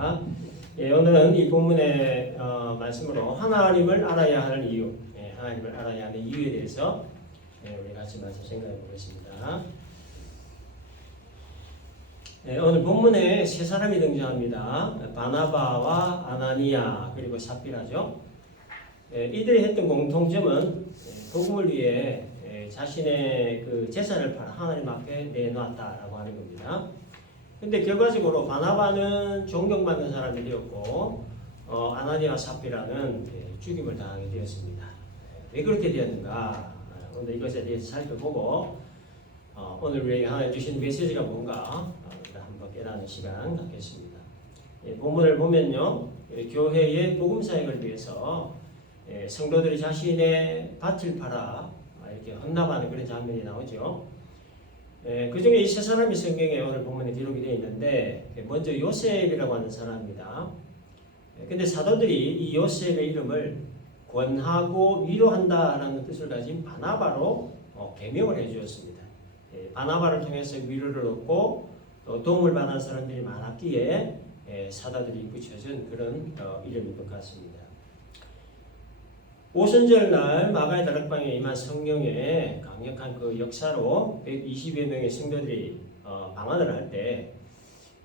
반갑습니다. 오늘은 이 본문의 말씀으로 하나님을 알아야 하는 이유, 하나님을 알아야 하는 이유에 대해서 우리 같이 말씀 생각해 보겠습니다. 오늘 본문에 세 사람이 등장합니다. 바나바와 아나니아 그리고 삽비라죠. 이들이 했던 공통점은 복음을 위해 자신의 그 재산을 팔아 하나님 앞에 내놓았다라고 하는 겁니다. 근데 결과적으로 바나바는 존경받는 사람이 되었고 아나니아와 삽비라는 죽임을 당하게 되었습니다. 왜 그렇게 되었는가? 오늘 이것에 대해서 살펴보고 오늘 우리에게 하나님 주신 메시지가 뭔가 한번 깨닫는 시간 갖겠습니다. 본문을 보면요, 교회의 복음 사역을 위해서 성도들이 자신의 밭을 팔아 이렇게 헌납하는 그런 장면이 나오죠. 그 중에 이 세 사람이 성경에 오늘 본문에 기록이 되어 있는데, 먼저 요셉이라고 하는 사람입니다. 근데 사도들이 이 요셉의 이름을 권하고 위로한다라는 뜻을 가진 바나바로 개명을 해주었습니다. 바나바를 통해서 위로를 얻고 또 도움을 받는 사람들이 많았기에 사도들이 붙여준 그런 이름인 것 같습니다. 오순절 날 마가의 다락방에 임한 성령의 강력한 그 역사로 120여 명의 성도들이 방언을 할 때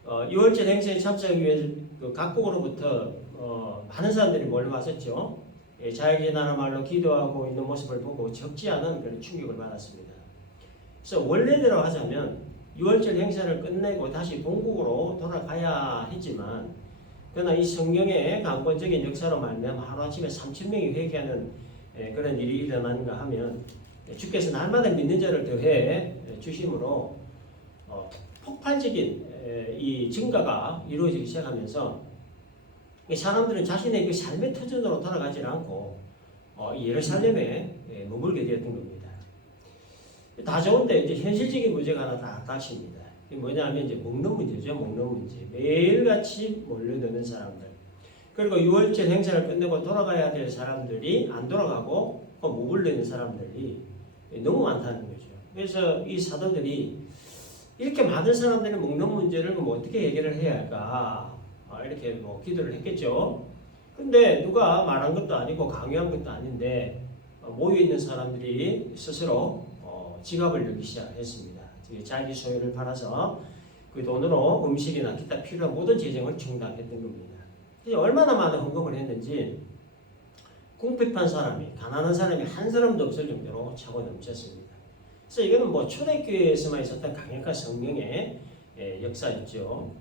6월절 행사에 참석하기 위해서 그 각국으로부터 많은 사람들이 몰려왔었죠. 자기 나라 말로 기도하고 있는 모습을 보고 적지 않은 그런 충격을 받았습니다. 그래서 원래대로 하자면 6월절 행사를 끝내고 다시 본국으로 돌아가야 했지만, 그러나 이 성령의 강권적인 역사로 말미암아 하루아침에 3,000명이 회개하는 그런 일이 일어났는가 하면 주께서 날마다 믿는 자를 더해 주심으로 폭발적인 이 증가가 이루어지기 시작하면서 사람들은 자신의 그 삶의 터전으로 돌아가지 않고 예루살렘에 머물게 되었던 겁니다. 다 좋은데 이제 현실적인 문제가 하나 다 닥칩니다. 이게 뭐냐면 이제 먹는 문제죠. 먹는 문제. 매일같이 몰려드는 사람들. 그리고 6월절 행사를 끝내고 돌아가야 될 사람들이 안 돌아가고 머물러 있는 사람들이 너무 많다는 거죠. 그래서 이 사도들이 이렇게 많은 사람들이 먹는 문제를 어떻게 해결을 해야 할까? 이렇게 기도를 했겠죠. 근데 누가 말한 것도 아니고 강요한 것도 아닌데 모여 있는 사람들이 스스로 지갑을 열기 시작했습니다. 자기 소유를 팔아서 그 돈으로 음식이나 기타 필요한 모든 재정을 충당했던 겁니다. 얼마나 많은 헌금을 했는지 궁핍한 사람이, 가난한 사람이 한 사람도 없을 정도로 차고 넘쳤습니다. 그래서 이거는 초대교회에서만 있었던 강력한 성령의 역사였죠.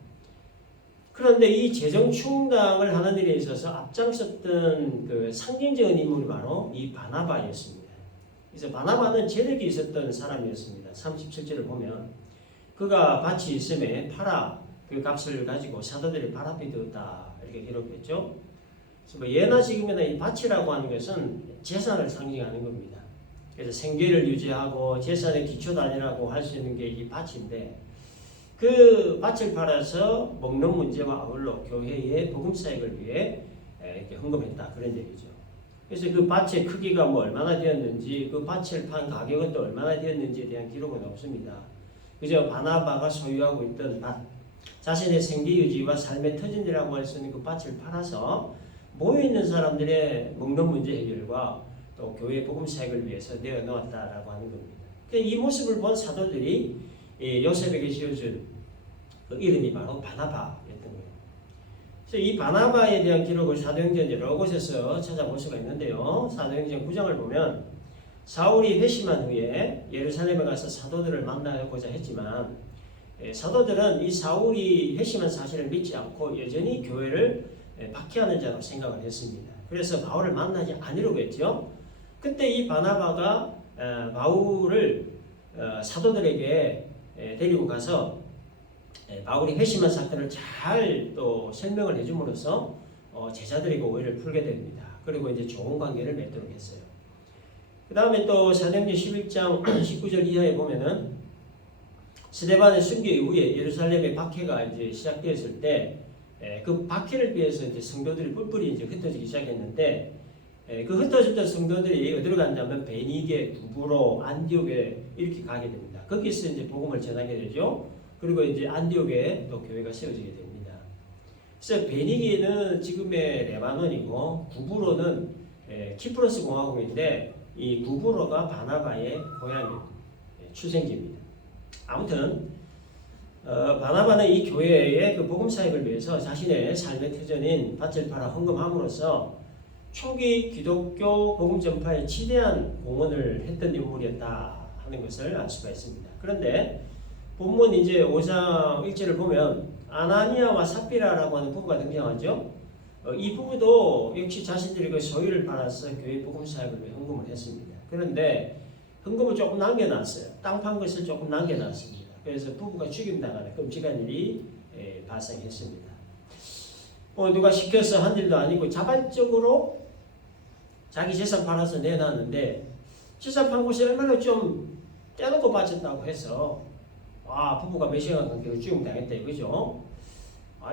그런데 이 재정 충당을 하는 일에 있어서 앞장섰던 그 상징적인 인물이 바로 이 바나바였습니다. 그래서 바나바는 재력이 있었던 사람이었습니다. 37절을 보면 그가 밭이 있음에 팔아 그 값을 가지고 사도들이 발 앞에 두었다 이렇게 기록했죠. 그래서 예나 지금이나 이 밭이라고 하는 것은 재산을 상징하는 겁니다. 그래서 생계를 유지하고 재산의 기초 단위라고 할 수 있는 게 이 밭인데, 그 밭을 팔아서 먹는 문제와 아울러 교회의 복음 사역을 위해 이렇게 헌금했다 그런 얘기죠. 그래서 그 밭의 크기가 얼마나 되었는지, 그 밭을 판 가격은 또 얼마나 되었는지에 대한 기록은 없습니다. 그저 바나바가 소유하고 있던 밭, 자신의 생계 유지와 삶의 터전이라고 할 수 있는 그 밭을 팔아서 모여 있는 사람들의 먹는 문제 해결과 또 교회 복음 사역을 위해서 내어놓았다라고 하는 겁니다. 이 모습을 본 사도들이 요셉에게 지어준 그 이름이 바로 바나바였던 거예요. 그래서 이 바나바에 대한 기록을 사도행전 여러 곳에서 찾아볼 수가 있는데요. 사도행전 9장을 보면 사울이 회심한 후에 예루살렘에 가서 사도들을 만나고자 했지만 사도들은 이 사울이 회심한 사실을 믿지 않고 여전히 교회를 박해하는 자로 생각을 했습니다. 그래서 바울을 만나지 않으려고 했죠. 그때 이 바나바가 바울을 사도들에게 데리고 가서 바울이 회심한 사건을 잘 또 설명을 해줌으로써 제자들에게 오해를 풀게 됩니다. 그리고 이제 좋은 관계를 맺도록 했어요. 그 다음에 또 사도행전 11장 19절 이하에 보면은 스데반의 순교 이후에 예루살렘의 박해가 이제 시작되었을 때 그 박해를 피해서 이제 성도들이 뿔뿔이 이제 흩어지기 시작했는데, 그 흩어졌던 성도들이 어디로 갔냐면 베니게, 두브로, 안디옥에 이렇게 가게 됩니다. 거기서 이제 복음을 전하게 되죠. 그리고 이제 안디옥에 또 교회가 세워지게 됩니다. 그래서 베니게는 지금의 레바논이고 구브로는 키프로스 공화국인데 이 구브로가 바나바의 고향 출생지입니다. 아무튼 바나바는 이 교회의 그 복음 사역을 위해서 자신의 삶의 터전인 밭을 팔아 헌금함으로써 초기 기독교 복음 전파에 지대한 공헌을 했던 인물이었다 하는 것을 알 수가 있습니다. 그런데 본문 이제 5장 1절을 보면 아나니아와 삽비라라고 하는 부부가 등장하죠. 이 부부도 역시 자신들이 그 소유를 팔아서 교회 복음 사역을 위해 헌금을 했습니다. 그런데 헌금을 조금 남겨놨어요. 땅 판 것을 조금 남겨놨습니다. 그래서 부부가 죽임당하는 끔찍한 일이 발생했습니다. 누가 시켜서 한 일도 아니고 자발적으로 자기 재산 팔아서 내놨는데 재산 판 곳이 얼마나 좀 떼놓고 바쳤다고 해서 부부가 몇 시간 관계로 죽임당했다 이거죠.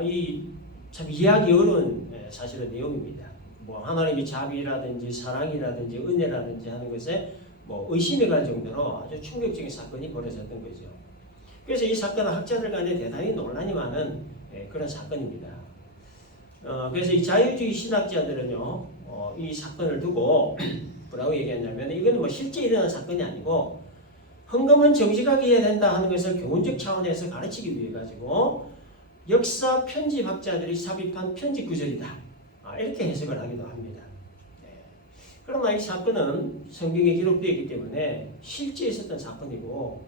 이 참 이해하기 어려운 사실은 내용입니다. 하나님이 자비라든지 사랑이라든지 은혜라든지 하는 것에 의심이 갈 정도로 아주 충격적인 사건이 벌어졌던 거죠. 그래서 이 사건은 학자들 간에 대단히 논란이 많은 그런 사건입니다. 그래서 이 자유주의 신학자들은요, 이 사건을 두고 뭐라고 얘기했냐면 이건 실제 일어난 사건이 아니고 헌금은 정직하게 해야 된다 하는 것을 교훈적 차원에서 가르치기 위해 가지고 역사 편집학자들이 삽입한 편집 구절이다. 이렇게 해석을 하기도 합니다. 그러나 이 사건은 성경에 기록되어 있기 때문에 실제 있었던 사건이고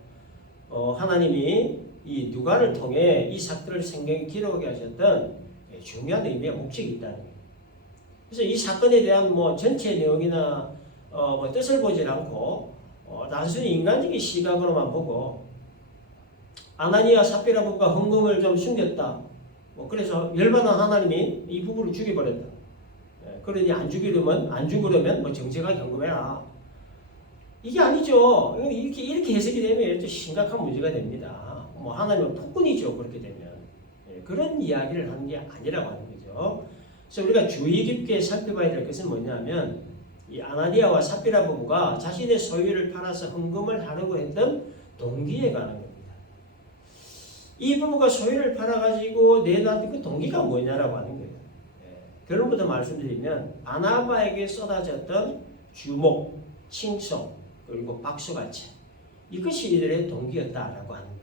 하나님이 이 누가를 통해 이 사건을 성경에 기록하게 하셨던 중요한 의미와 목적이 있다는 거예요. 그래서 이 사건에 대한 전체 내용이나 뜻을 보지 않고 단순히 인간적인 시각으로만 보고 아나니아 삽비라 부부가 헌금을 좀 숨겼다. 그래서 열받은 하나님이 이 부부를 죽여버렸다. 그러니 안 죽으려면 정직하게 헌금해라. 이게 아니죠. 이렇게 해석이 되면 또 심각한 문제가 됩니다. 하나님은 폭군이죠. 그렇게 되면. 그런 이야기를 하는 게 아니라고 하는 거죠. 그래서 우리가 주의 깊게 살펴봐야 될 것은 뭐냐면 이 아나니아와 삽비라 부부가 자신의 소유를 팔아서 헌금을 하려고 했던 동기에 관한 겁니다. 이 부부가 소유를 팔아가지고 내놨던 그 동기가 뭐냐라고 하는 거예요. 결론부터 말씀드리면 바나바에게 쏟아졌던 주목, 칭송, 그리고 박수갈채 이것이 이들의 동기였다라고 하는 거예요.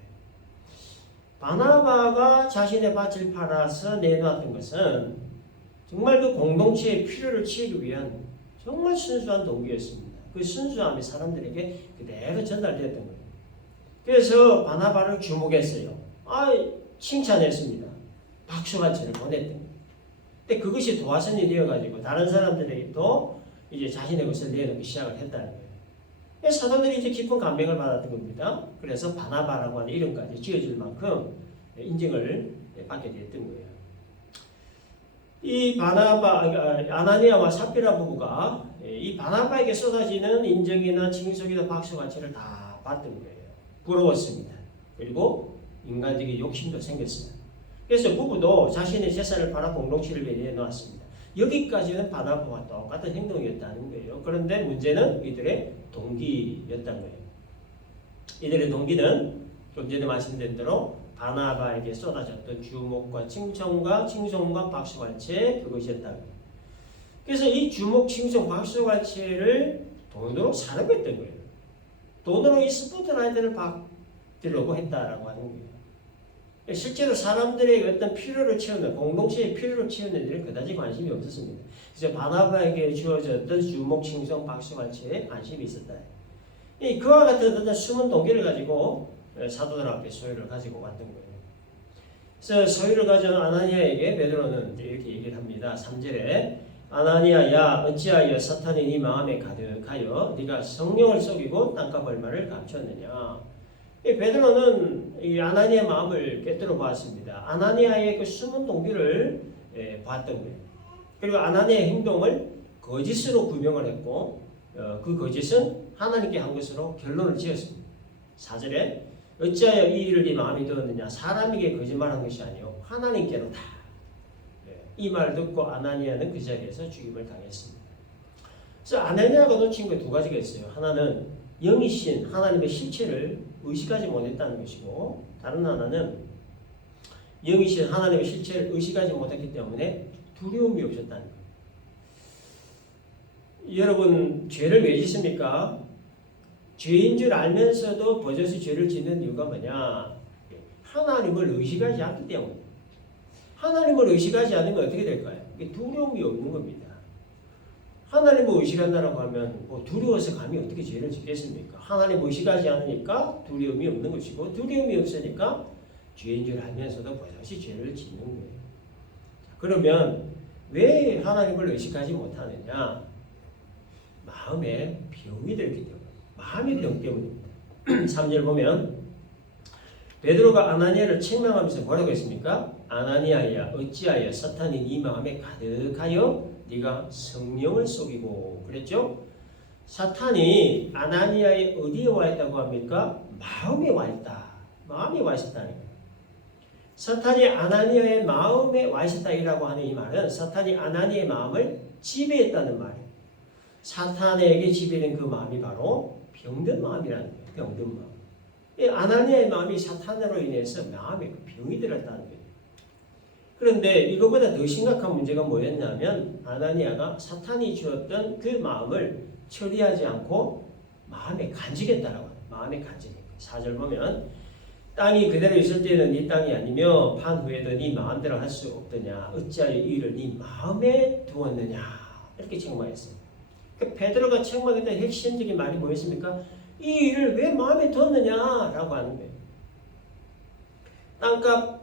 바나바가 자신의 밭을 팔아서 내놓았던 것은 정말 그 공동체의 필요를 채우기 위한 정말 순수한 동기였습니다. 그 순수함이 사람들에게 그대로 전달되었던 거예요. 그래서 바나바를 주목했어요. 칭찬했습니다. 박수갈채를 보냈던 거예요. 근데 그것이 도화선이 되어가지고 다른 사람들에게도 이제 자신의 것을 내놓기 시작을 했다는 거예요. 사도들이 이제 깊은 감명을 받았던 겁니다. 그래서 바나바라고 하는 이름까지 지어질 만큼 인정을 받게 되었던 거예요. 이 아나니아와 삽비라 부부가 이 바나바에게 쏟아지는 인정이나 칭송이나 박수갈채를 다 받던 거예요. 부러웠습니다. 그리고 인간적인 욕심도 생겼어요. 그래서 부부도 자신의 재산을 팔아 공동체를 내놓았습니다. 여기까지는 바나바와 똑같은 행동이었다는 거예요. 그런데 문제는 이들의 동기였다는 거예요. 이들의 동기는 좀 전에 말씀드린 대로 바나바에게 쏟아졌던 주목과 칭송과 박수갈채 그것이었다는 거예요. 그래서 이 주목, 칭송, 박수갈채를 돈으로 사려고 했던 거예요. 돈으로 이 스포트라이트를 받으려고 했다라고 하는 거예요. 실제로 사람들의 어떤 필요를 채우는 공동체의 필요를 채우는 일에 그다지 관심이 없었습니다. 그래서 바나바에게 주어졌던 주목, 칭송, 박수갈채에 관심이 있었다. 그와 같은 어떤 숨은 동기를 가지고 사도들 앞에 소유를 가지고 왔던 거예요. 그래서 소유를 가진 아나니아에게 베드로는 이렇게 얘기를 합니다. 3절에 아나니아야 어찌하여 사탄이 네 마음에 가득하여 네가 성령을 속이고 땅값 얼마를 감췄느냐. 베드로는 이 아나니아의 마음을 꿰뚫어 보았습니다. 아나니아의 그 숨은 동기를 봤던 거예요. 그리고 아나니아의 행동을 거짓으로 구명을 했고 그 거짓은 하나님께 한 것으로 결론을 지었습니다. 4절에 어찌하여 이 일을 네 마음에 두었느냐. 사람에게 거짓말한 것이 아니요 하나님께로다. 이 말을 듣고 아나니아는 그 자리에서 죽임을 당했습니다. 그래서 아나니아가 놓친 거 두 가지가 있어요. 하나는 영이신 하나님의 실체를 의식하지 못했다는 것이고, 다른 하나는 영이신 하나님의 실체를 의식하지 못했기 때문에 두려움이 없었다는 거예요. 여러분 죄를 왜 짓습니까? 죄인 줄 알면서도 버젓이 죄를 짓는 이유가 뭐냐? 하나님을 의식하지 않기 때문에. 하나님을 의식하지 않으면 어떻게 될까요? 두려움이 없는 겁니다. 하나님을 의식한다고 하면 뭐 두려워서 감히 어떻게 죄를 짓겠습니까? 하나님을 의식하지 않으니까 두려움이 없는 것이고, 두려움이 없으니까 죄인 줄 알면서도 버젓이 죄를 짓는 거예요. 그러면 왜 하나님을 의식하지 못하느냐? 마음에 병이 들기 때문에. 마음의 병 때문입니다. 3절 보면 베드로가 아나니아를 책망하면서 뭐라고 했습니까? 아나니아야 어찌하여 사탄이 네 마음에 가득하여 네가 성령을 속이고 그랬죠? 사탄이 아나니아의 어디에 와 있다고 합니까? 마음에 와 있다. 마음에 와 있었다는 거예요. 사탄이 아나니아의 마음에 와 있었다라고 하는 이 말은 사탄이 아나니아의 마음을 지배했다는 말이에요. 사탄에게 지배된 그 마음이 바로 병든 마음이라는 거예요. 병든 마음. 아나니아의 마음이 사탄으로 인해서 마음에 병이 들었다는 거예요. 그런데 이거보다 더 심각한 문제가 뭐였냐면 아나니아가 사탄이 주었던 그 마음을 처리하지 않고 마음에 간직했다라고 해요. 마음에 간직했어요. 4절 보면 땅이 그대로 있을 때는 네 땅이 아니며 판 후에도 네 마음대로 할 수 없더냐 어찌하여 이 일을 네 마음에 두었느냐 이렇게 책망했어요. 그 베드로가 책망했던 핵심적인 말이 뭐였습니까? 이 일을 왜 마음에 두었느냐라고 하는 거예요. 땅값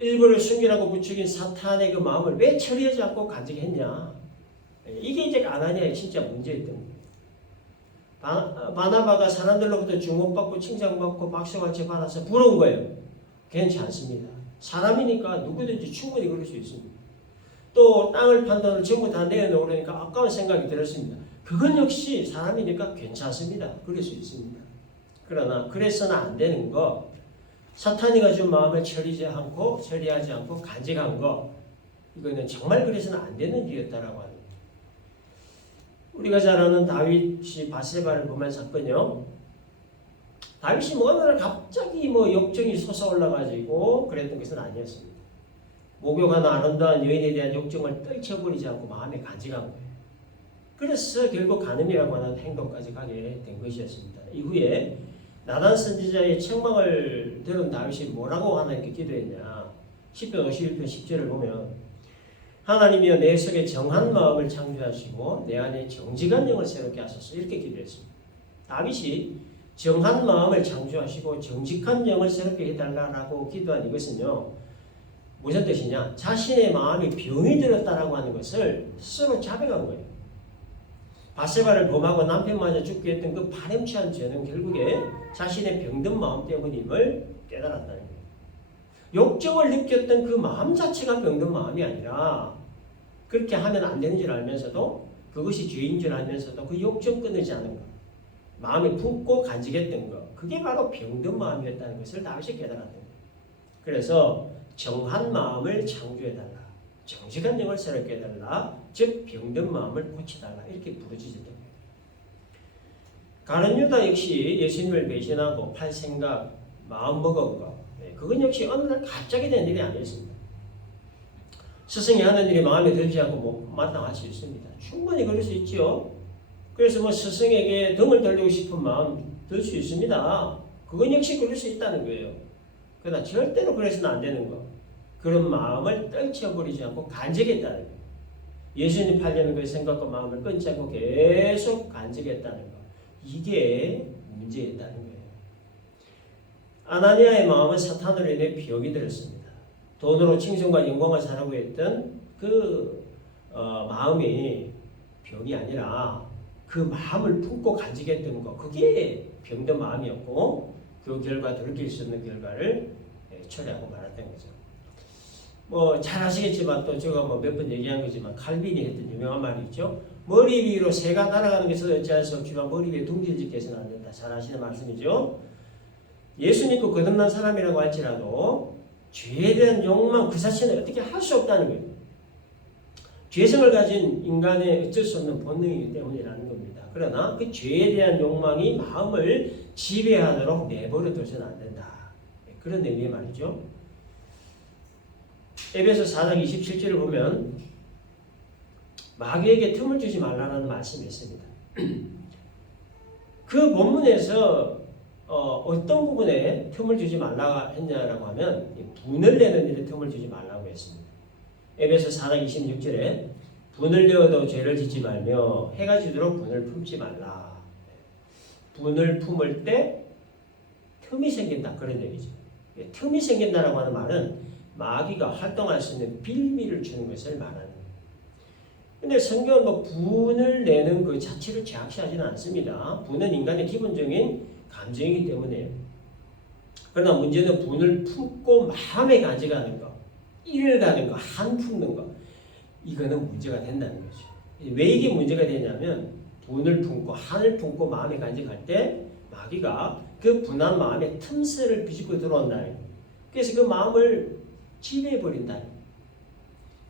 일부를 숨기라고 부추긴 사탄의 그 마음을 왜 처리하지 않고 간직했냐? 이게 이제 아나니아의 진짜 문제였던 거예요. 바나바가 사람들로부터 주목받고 칭찬받고 박수같이 받아서 부러운 거예요. 괜찮습니다. 사람이니까 누구든지 충분히 그럴 수 있습니다. 또 땅을 판 돈을 전부 다 내어놓으려니까 아까운 생각이 들었습니다. 그건 역시 사람이니까 괜찮습니다. 그럴 수 있습니다. 그러나 그래서는 안 되는 거, 사탄이가 준 마음을 처리하지 않고 간직한 거, 이거는 정말 그래서는 안 되는 일이었다라고 하는 거예요. 우리가 잘 아는 다윗이 바세바를 범한 사건이요. 다윗이 어느 날 갑자기 욕정이 솟아올라가지고 그랬던 것은 아니었습니다. 목욕하는 아름다운 여인에 대한 욕정을 떨쳐버리지 않고 마음에 간직한 거예요. 그래서 결국 간음이라고 하는 행동까지 가게 된 것이었습니다. 이후에 나단 선지자의 책망을 들은 다윗이 뭐라고 하나님께 기도했냐. 10편 51편 10절을 보면 하나님이여 내 속에 정한 마음을 창조하시고 내 안에 정직한 영을 새롭게 하소서 이렇게 기도했습니다. 다윗이 정한 마음을 창조하시고 정직한 영을 새롭게 해달라고 기도한 이것은요. 무슨 뜻이냐? 자신의 마음이 병이 들었다라고 하는 것을 스스로 자백한 거예요. 바세바를 범하고 남편마저 죽게 했던 그 파렴치한 죄는 결국에 자신의 병든 마음 때문임을 깨달았다는 거예요. 욕정을 느꼈던 그 마음 자체가 병든 마음이 아니라 그렇게 하면 안 되는 줄 알면서도 그것이 죄인 줄 알면서도 그 욕정 끊이지 않은 것, 마음에 품고 간직했던 것, 그게 바로 병든 마음이었다는 것을 다윗이 깨달았던 거예요. 그래서 정한 마음을 창조해달라. 정직한 영을 새롭게 해달라. 즉 병든 마음을 고쳐달라. 이렇게 부르짖었던 거예요. 가룟 유다 역시 예수님을 배신하고 팔 생각, 마음 먹은 것. 그건 역시 어느 날 갑자기 된 일이 아니었습니다. 스승이 하는 일이 마음에 들지 않고 마땅할 수 있습니다. 충분히 그럴 수 있죠. 그래서 스승에게 등을 돌리고 싶은 마음 들 수 있습니다. 그건 역시 그럴 수 있다는 거예요. 그러나 절대로 그래서는 안 되는 거. 그런 마음을 떨쳐버리지 않고 간직했다는 거예요. 예수님 팔려는 그 생각과 마음을 끊지 않고 계속 간직했다는 거. 이게 문제였다는 거예요. 아나니아의 마음은 사탄으로 인해 병이 들었습니다. 돈으로 칭송과 영광을 사라고 했던 그 마음이 병이 아니라 그 마음을 품고 간직했던 거. 그게 병든 마음이었고 그 결과 돌이킬 수 없는 결과를 초래하고 말았던 거죠. 잘 아시겠지만 또 제가 몇 번 얘기한 거지만 칼빈이 했던 유명한 말이 있죠. 머리 위로 새가 날아가는 것은 어찌할 수 없지만 머리 위에 둥지를 짓게 해서는 안 된다. 잘 아시는 말씀이죠. 예수 믿고 거듭난 사람이라고 할지라도 죄에 대한 욕망 그 자체는 어떻게 할 수 없다는 거예요. 죄성을 가진 인간의 어쩔 수 없는 본능이기 때문이라는 겁니다. 그러나 그 죄에 대한 욕망이 마음을 지배하도록 내버려 둬서는 안 된다. 그런 의미의 말이죠. 에베소 4장 27절을 보면 마귀에게 틈을 주지 말라는 말씀이 있습니다. 그 본문에서 어떤 부분에 틈을 주지 말라 했냐라고 하면 분을 내는 일에 틈을 주지 말라고 했습니다. 에베소 4장 26절에 분을 내어도 죄를 짓지 말며 해가 지도록 분을 품지 말라. 분을 품을 때 틈이 생긴다 그런 얘기죠. 틈이 생긴다라고 하는 말은 마귀가 활동할 수 있는 빌미를 주는 것을 말하는 거예요. 근데 성경은 뭐 분을 내는 그 자체를 제약시하지는 않습니다. 분은 인간의 기본적인 감정이기 때문에. 그러나 문제는 분을 품고 마음에 가져가는 거, 일을 가는 거, 한 품는 거, 이거는 문제가 된다는 거죠. 왜 이게 문제가 되냐면 분을 품고 한을 품고 마음에 간직할 때 마귀가 그 분한 마음의 틈새를 비집고 들어온다는 거예요. 그래서 그 마음을 지배해버린다는 거예요.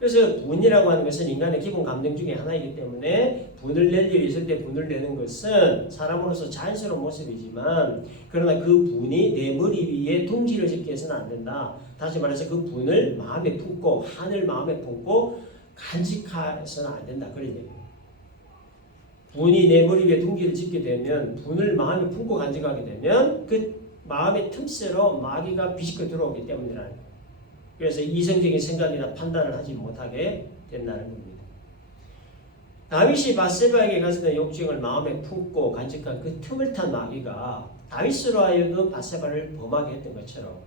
그래서 분이라고 하는 것은 인간의 기본 감정 중에 하나이기 때문에 분을 낼 일이 있을 때 분을 내는 것은 사람으로서 자연스러운 모습이지만 그러나 그 분이 내 머리 위에 둥지를 짓게 해서는 안 된다. 다시 말해서 그 분을 마음에 품고 한을 마음에 품고 간직해서는 안 된다. 그런 얘기예요. 분이 내 머리 위에 둥지를 짓게 되면 분을 마음에 품고 간직하게 되면 그 마음의 틈새로 마귀가 비집고 들어오기 때문이라는 거예요. 그래서 이성적인 생각이나 판단을 하지 못하게 된다는 겁니다. 다윗이 밧세바에게 가졌던 욕정을 마음에 품고 간직한 그 틈을 탄 마귀가 다윗으로 하여금 밧세바를 범하게 했던 것처럼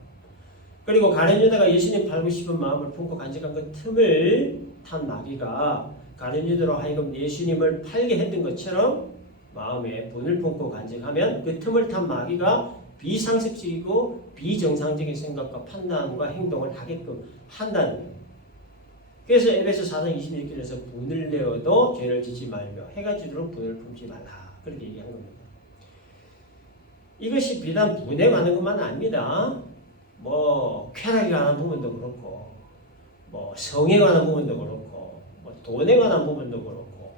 그리고 가룟 유다가 예수님 팔고 싶은 마음을 품고 간직한 그 틈을 탄 마귀가 가룟 유다로 하여금 예수님을 팔게 했던 것처럼 마음에 분을 품고 간직하면 그 틈을 탄 마귀가 비상식적이고 비정상적인 생각과 판단과 행동을 하게끔 한다는 거예요. 그래서 에베소 4장 26절에서 분을 내어도 죄를 짓지 말며 해가 지도록 분을 품지 말라 그렇게 얘기한 겁니다. 이것이 비단 분에 관한 것만 아닙니다. 뭐 쾌락에 관한 부분도 그렇고 뭐 성에 관한 부분도 그렇고 뭐 돈에 관한 부분도 그렇고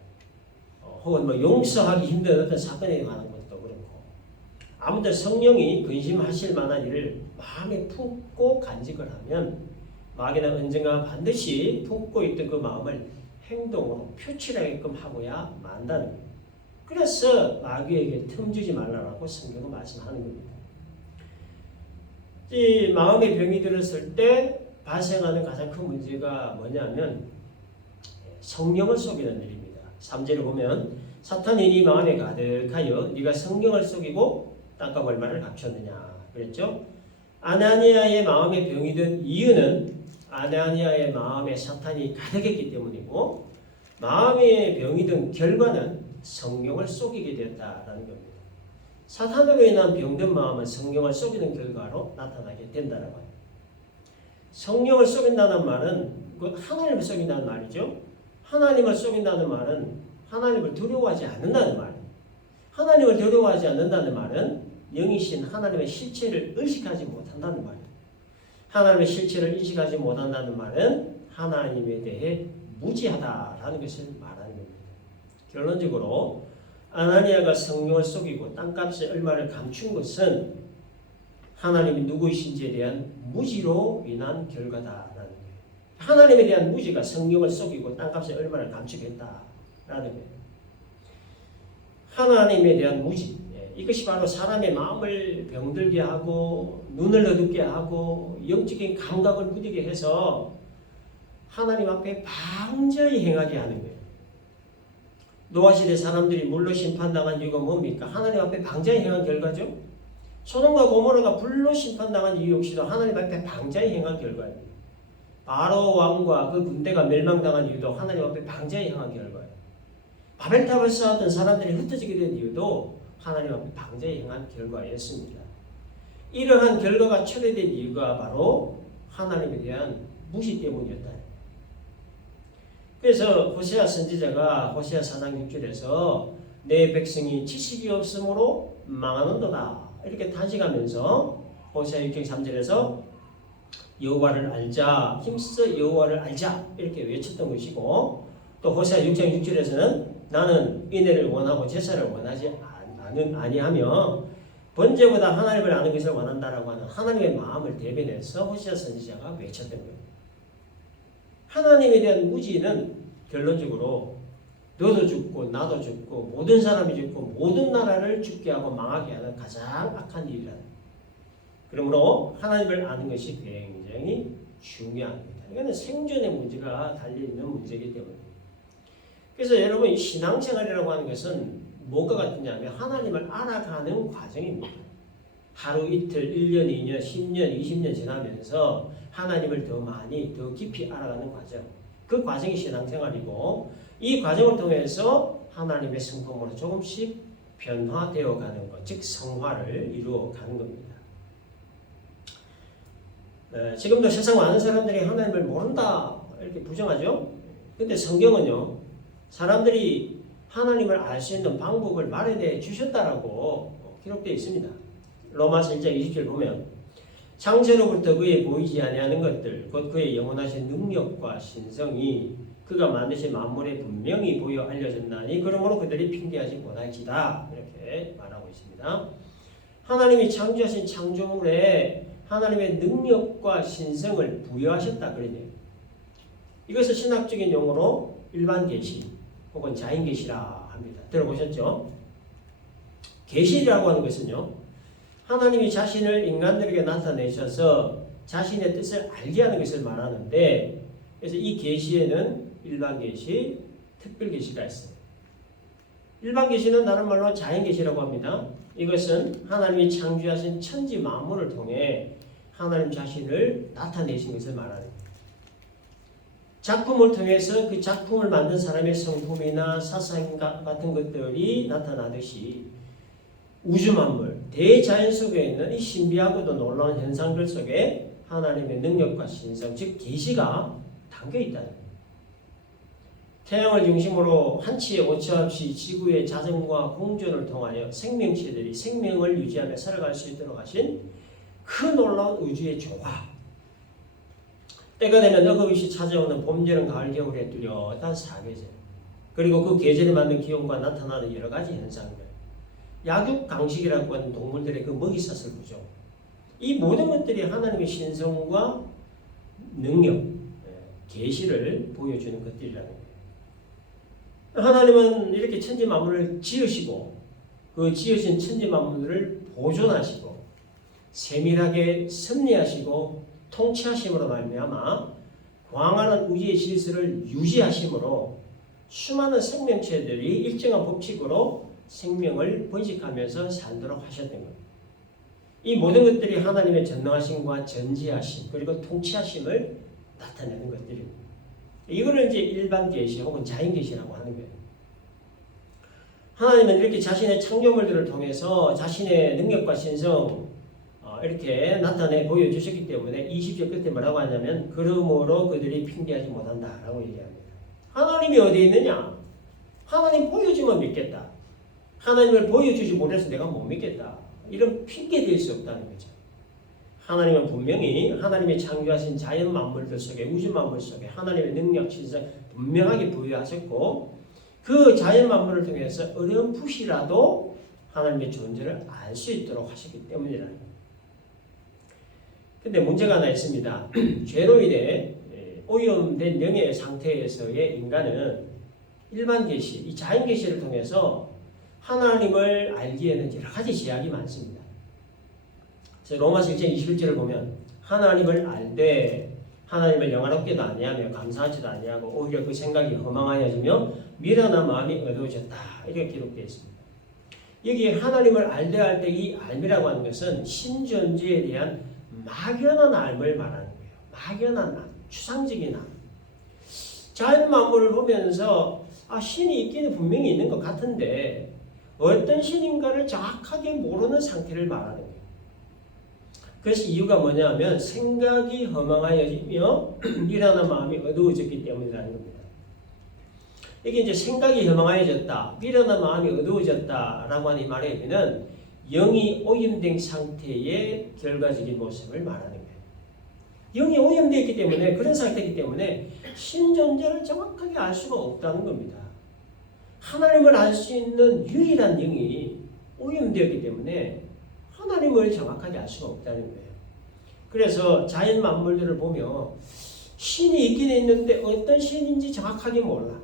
혹은 뭐 용서하기 힘든 어떤 사건에 관한 것도 그렇고 아무튼 성령이 근심하실 만한 일을 마음에 품고 간직을 하면 마귀는 언젠가 반드시 품고 있던 그 마음을 행동으로 표출하게끔 하고야 만다는 거예요. 그래서 마귀에게 틈 주지 말라고 성경은 말씀하는 겁니다. 이 마음의 병이 들었을 때 발생하는 가장 큰 문제가 뭐냐면 성령을 속이는 일입니다. 3절을 보면 사탄이 네 마음에 가득하여 네가 성령을 속이고 땅과 얼마를 감췄느냐 그랬죠. 아나니아의 마음에 병이 든 이유는 아나니아의 마음에 사탄이 가득했기 때문이고 마음에 병이 든 결과는 성령을 속이게 되었다라는 겁니다. 사탄으로 인한 병든 마음은 성령을 속이는 결과로 나타나게 된다라고 해요. 성령을 속인다는 말은 하나님을 속인다는 말이죠. 하나님을 속인다는 말은 하나님을 두려워하지 않는다는 말이에요. 하나님을 두려워하지 않는다는 말은 영이신 하나님의 실체를 의식하지 못한다는 말이에요. 하나님의 실체를 인식하지 못한다는 말은 하나님에 대해 무지하다라는 것을 말하는 겁니다. 결론적으로 아나니아가 성령을 속이고 땅값의 얼마를 감춘 것은 하나님이 누구이신지에 대한 무지로 인한 결과다라는 거예요. 하나님에 대한 무지가 성령을 속이고 땅값의 얼마를 감추게 했다라는 거예요. 하나님에 대한 무지, 이것이 바로 사람의 마음을 병들게 하고 눈을 어둡게 하고 영적인 감각을 무디게 해서 하나님 앞에 방자히 행하게 하는 거예요. 노아시대 사람들이 물로 심판당한 이유가 뭡니까? 하나님 앞에 방자히 행한 결과죠. 소돔과 고모라가 불로 심판당한 이유 역시도 하나님 앞에 방자히 행한 결과입니다. 바로 왕과 그 군대가 멸망당한 이유도 하나님 앞에 방자히 행한 결과예요. 바벨탑을 쌓았던 사람들이 흩어지게 된 이유도 하나님 앞에 방자히 행한 결과였습니다. 이러한 결과가 초래된 이유가 바로 하나님에 대한 무시 때문이었다. 그래서 호세아 선지자가 호세아 4장 6절에서 내 백성이 지식이 없으므로 망하는도다 이렇게 탄식하면서 호세아 6장 3절에서 여호와를 알자 힘써 여호와를 알자 이렇게 외쳤던 것이고 또 호세아 6장 6절에서는 나는 인애를 원하고 제사를 원하지 아니하며 번제보다 하나님을 아는 것을 원한다라고 하는 하나님의 마음을 대변해서 호세아 선지자가 외쳤던 거예요. 하나님에 대한 무지는 결론적으로 너도 죽고 나도 죽고 모든 사람이 죽고 모든 나라를 죽게 하고 망하게 하는 가장 악한 일이다. 그러므로 하나님을 아는 것이 굉장히 중요합니다. 이거는 생존의 문제가 달려있는 문제이기 때문입니다. 그래서 여러분, 이 신앙생활이라고 하는 것은 뭐가 같으냐면 하나님을 알아가는 과정입니다. 하루 이틀, 1년, 2년, 10년, 20년 지나면서 하나님을 더 많이, 더 깊이 알아가는 과정. 그 과정이 신앙생활이고, 이 과정을 통해서 하나님의 성품으로 조금씩 변화되어 가는 것, 즉 성화를 이루어 가는 겁니다. 지금도 세상 많은 사람들이 하나님을 모른다 이렇게 부정하죠. 근데 성경은요, 사람들이 하나님을 알 수 있는 방법을 마련해 주셨다라고 기록되어 있습니다. 로마서 1장 20절 보면 창세로부터 그의 보이지 아니하는 것들 곧 그의 영원하신 능력과 신성이 그가 만드신 만물에 분명히 보여 알려졌나니 그러므로 그들이 핑계하지 못할지다 이렇게 말하고 있습니다. 하나님이 창조하신 창조물에 하나님의 능력과 신성을 부여하셨다 그러네요. 이것을 신학적인 용어로 일반 계시 혹은 자인 계시라 합니다. 들어보셨죠? 계시라고 하는 것은요, 하나님이 자신을 인간들에게 나타내셔서 자신의 뜻을 알게 하는 것을 말하는데, 그래서 이 계시에는 일반 계시, 특별 계시가 있어요. 일반 계시는 다른 말로 자연 계시라고 합니다. 이것은 하나님이 창조하신 천지 만물을 통해 하나님 자신을 나타내신 것을 말하는 거예요. 작품을 통해서 그 작품을 만든 사람의 성품이나 사상 같은 것들이 나타나듯이 우주 만물, 대자연 속에 있는 이 신비하고도 놀라운 현상들 속에 하나님의 능력과 신성, 즉 계시가 담겨 있다는 거예요. 태양을 중심으로 한치의 오차 없이 지구의 자전과 공전을 통하여 생명체들이 생명을 유지하며 살아갈 수 있도록 하신 그 놀라운 우주의 조화. 때가 되면 어김없이 찾아오는 봄, 여름, 가을, 겨울의 뚜렷한 사계절, 그리고 그 계절에 맞는 기온과 나타나는 여러 가지 현상들, 약육강식이라고 하는 동물들의 그 먹이사슬 구조, 이 모든 것들이 하나님의 신성과 능력, 계시를 보여주는 것들이라는 거예요. 하나님은 이렇게 천지 만물을 지으시고 그 지으신 천지 만물을 보존하시고 세밀하게 섭리하시고 통치하심으로 말미암아 광활한 우주의 질서를 유지하심으로 수많은 생명체들이 일정한 법칙으로 생명을 번식하면서 살도록 하셨던 겁니다. 이 모든 것들이 하나님의 전능하심과 전지하심 그리고 통치하심을 나타내는 것들입니다. 이거를 이제 일반 계시 혹은 자연 계시라고 하는 거예요. 하나님은 이렇게 자신의 창조물들을 통해서 자신의 능력과 신성 이렇게 나타내 보여주셨기 때문에 20절 끝에 뭐라고 하냐면 그러므로 그들이 핑계하지 못한다라고 얘기합니다. 하나님이 어디에 있느냐? 하나님 보여주면 믿겠다. 하나님을 보여주지 못해서 내가 못 믿겠다. 이런 핑계 될 수 없다는 거죠. 하나님은 분명히 하나님이 창조하신 자연 만물들 속에 우주 만물 속에 하나님의 능력, 신성 분명하게 부여하셨고 그 자연 만물을 통해서 어렴풋이라도 하나님의 존재를 알 수 있도록 하셨기 때문이라는 거예요. 근데 문제가 하나 있습니다. 죄로 인해 오염된 영의 상태에서의 인간은 일반 계시, 이 자연 계시를 통해서 하나님을 알기에는 여러 가지 제약이 많습니다. 로마서 1장 21절을 보면 하나님을 알되 하나님을 영화롭게도 아니하며 감사하지도 아니하고 오히려 그 생각이 허망하여지며 미련한 마음이 어두워졌다 이렇게 기록되어 있습니다. 여기 하나님을 알되 할 때 이 알미라고 하는 것은 신존재에 대한 막연한 알을 말하는 거예요. 막연한 알, 추상적인 알. 자연 만물을 보면서 신이 있기는 분명히 있는 것 같은데 어떤 신인가를 정확하게 모르는 상태를 말하는 거예요. 그래서 이유가 뭐냐면 생각이 허망하여지며 미련한 마음이 어두워졌기 때문이라는 겁니다. 이게 이제 생각이 허망하여졌다, 미련한 마음이 어두워졌다라고 하는 이 말의 의미는 영이 오염된 상태의 결과적인 모습을 말하는 거예요. 영이 오염되어 있기 때문에 그런 상태이기 때문에 신존재를 정확하게 알 수가 없다는 겁니다. 하나님을 알 수 있는 유일한 영이 오염되었기 때문에 하나님을 정확하게 알 수가 없다는 거예요. 그래서 자연 만물들을 보며 신이 있긴 있는데 어떤 신인지 정확하게 몰라.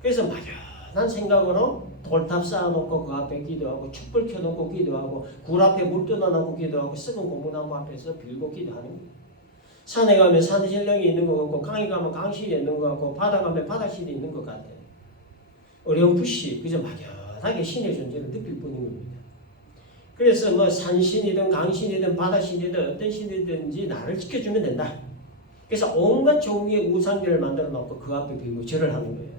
그래서 막연한 생각으로 돌탑 쌓아놓고 그 앞에 기도하고 촛불 켜놓고 기도하고 굴 앞에 물 떠나놓고 기도하고 썩은 고무나무 앞에서 빌고 기도하는 거예요. 산에 가면 산신령이 있는 것 같고 강에 가면 강신이 있는 것 같고 바다 가면 바다신이 있는 것 같아요. 어렴풋이 그저 막연하게 신의 존재를 느낄 뿐인 겁니다. 그래서 뭐 산신이든 강신이든 바다신이든 어떤 신이든지 나를 지켜주면 된다. 그래서 온갖 종류의 우상들을 만들어 놓고 그 앞에 빌고 절을 하는 거예요.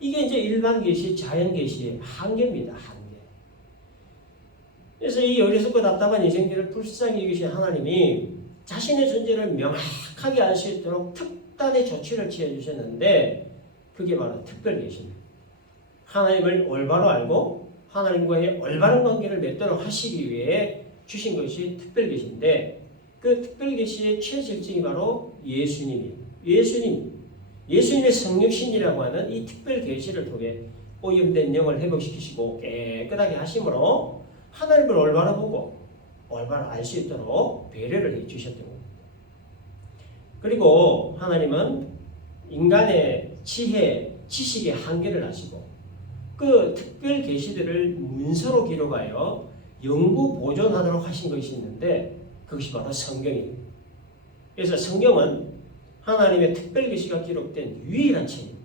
이게 이제 일반 계시, 자연 계시의 한계입니다. 한계. 그래서 이 어리석고 답답한 인생들을 불쌍히 여기신 하나님이 자신의 존재를 명확하게 알 수 있도록 특단의 조치를 취해 주셨는데 그게 바로 특별 계시입니다. 하나님을 올바로 알고 하나님과의 올바른 관계를 맺도록 하시기 위해 주신 것이 특별 계시인데 그 특별 계시의 최절정이 바로 예수님이에요. 예수님의 성육신이라고 하는 이 특별 계시를 통해 오염된 영을 회복시키시고 깨끗하게 하심으로 하나님을 올바로 보고 올바로 알 수 있도록 배려를 해주셨던 겁니다. 그리고 하나님은 인간의 지혜, 지식의 한계를 아시고 그 특별 계시들을 문서로 기록하여 영구 보존하도록 하신 것이 있는데 그것이 바로 성경입니다. 그래서 성경은 하나님의 특별 계시가 기록된 유일한 책입니다.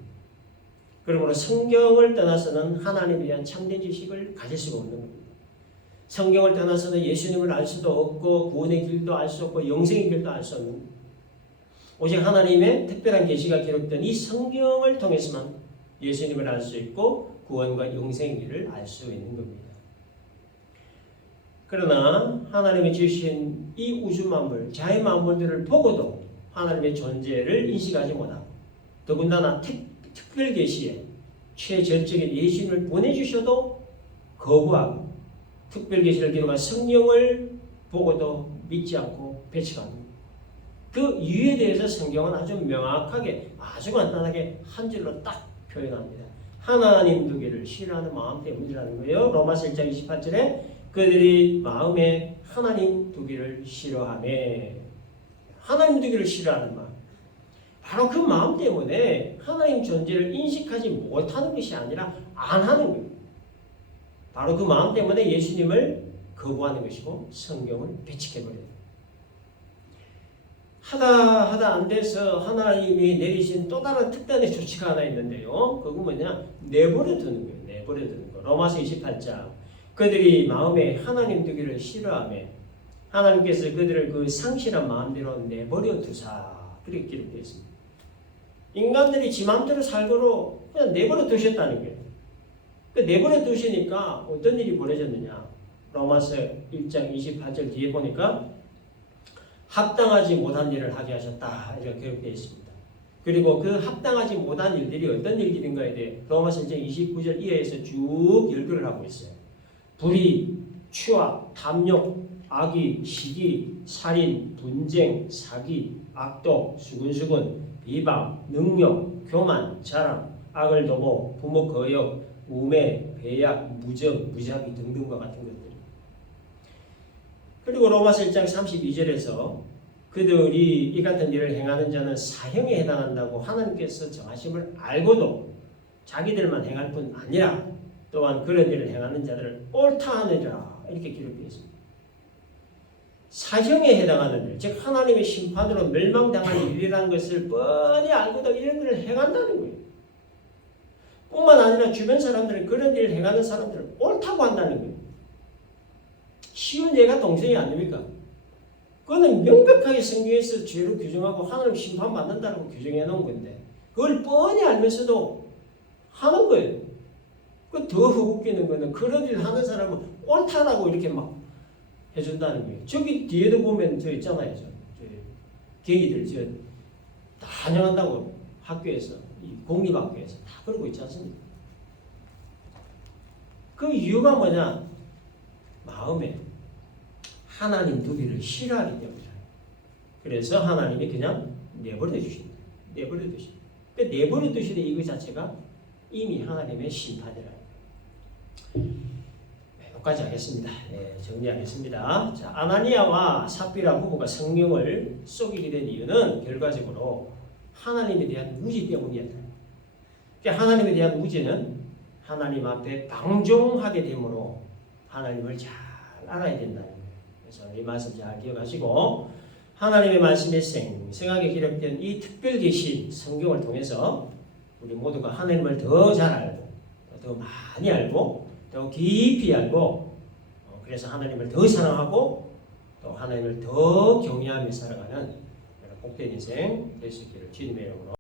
그러므로 성경을 떠나서는 하나님에 대한 참된 지식을 가질 수가 없는 겁니다. 성경을 떠나서는 예수님을 알 수도 없고 구원의 길도 알 수 없고 영생의 길도 알 수 없는 오직 하나님의 특별한 계시가 기록된 이 성경을 통해서만 예수님을 알 수 있고 구원과 영생의 길을 알 수 있는 겁니다. 그러나 하나님이 주신 이 우주 만물, 자연 만물들을 보고도 하나님의 존재를 인식하지 못하고 더군다나 특별 계시에 최전적인 예수님을 보내주셔도 거부하고 특별 계시를 기록한 성령을 보고도 믿지 않고 배척합니다. 그 이유에 대해서 성경은 아주 명확하게 아주 간단하게 한 줄로 딱 표현합니다. 하나님 두기를 싫어하는 마음 때문이라는 거예요. 로마서 1장 28절에 그들이 마음에 하나님 두기를 싫어하네. 하나님 두기를 싫어하는 마음. 바로 그 마음 때문에 하나님 존재를 인식하지 못하는 것이 아니라 안 하는 거예요. 바로 그 마음 때문에 예수님을 거부하는 것이고 성경을 배척해버려요. 하다 안 돼서 하나님이 내리신 또 다른 특단의 조치가 하나 있는데요. 그거 뭐냐? 내버려 두는 거예요. 내버려 두는 거. 로마서 28장. 그들이 마음에 하나님 두기를 싫어하며 하나님께서 그들을 그 상실한 마음대로 내버려 두사. 그렇게 기록되어 있습니다. 인간들이 지 마음대로 살도록 그냥 내버려 두셨다는 거예요. 그 내버려 두시니까 어떤 일이 벌어졌느냐? 로마서 1장 28절 뒤에 보니까 합당하지 못한 일을 하게 하셨다. 이렇게 기록되어 있습니다. 그리고 그 합당하지 못한 일들이 어떤 일들인가에 대해 로마서 1장 29절 이하에서 쭉 열거를 하고 있어요. 불의, 추악, 탐욕, 악의, 시기, 살인, 분쟁, 사기, 악독, 수근수근, 비방, 능욕, 교만, 자랑, 악을 도모, 부모 거역, 우매, 배약, 무정, 무작위 등등과 같은 것들. 그리고 로마서 1장 32절에서 그들이 이 같은 일을 행하는 자는 사형에 해당한다고 하나님께서 정하심을 알고도 자기들만 행할 뿐 아니라 또한 그런 일을 행하는 자들을 옳다 하느니라 이렇게 기록되어 있습니다. 사형에 해당하는 일, 즉 하나님의 심판으로 멸망당할 일이라는 것을 뻔히 알고도 이런 일을 행한다는 거예요. 뿐만 아니라 주변 사람들은 그런 일을 행하는 사람들을 옳다고 한다는 거예요. 쉬운 예가 동생이 아닙니까? 그거는 명백하게 성경에서 죄로 규정하고 하나님 심판받는다고 규정해 놓은 건데 그걸 뻔히 알면서도 하는 거예요. 그 더 웃기는 거는 그런 일 하는 사람은 옳다라고 이렇게 막 해준다는 거예요. 저기 뒤에도 보면 저 있잖아요. 저 계기들 다 환영한다고 학교에서 이 공립학교에서 다 그러고 있지 않습니까? 그 이유가 뭐냐? 마음에 하나님 두기를 싫어하기 때문이에요. 그래서 하나님이 그냥 내버려 주신다. 내버려 두신다. 그 내버려 두시는 이거 자체가 이미 하나님의 심판이라. 여기까지 하겠습니다. 정리하겠습니다. 자, 아나니아와 삽비라 부부가 성령을 속이게 된 이유는 결과적으로 하나님에 대한 무지 때문이었다. 그러니까 하나님에 대한 무지는 하나님 앞에 방종하게 되므로 하나님을 잘 알아야 된다는 거예요. 그래서 이 말씀 잘 기억하시고 하나님의 말씀에 생생하게 기록된 이 특별 계시 성경을 통해서 우리 모두가 하나님을 더 잘 알고 더 많이 알고 더 깊이 알고 그래서 하나님을 더 사랑하고 또 하나님을 더 경외하며 살아가는 복된 인생 될 수 있기를 주님의 이름으로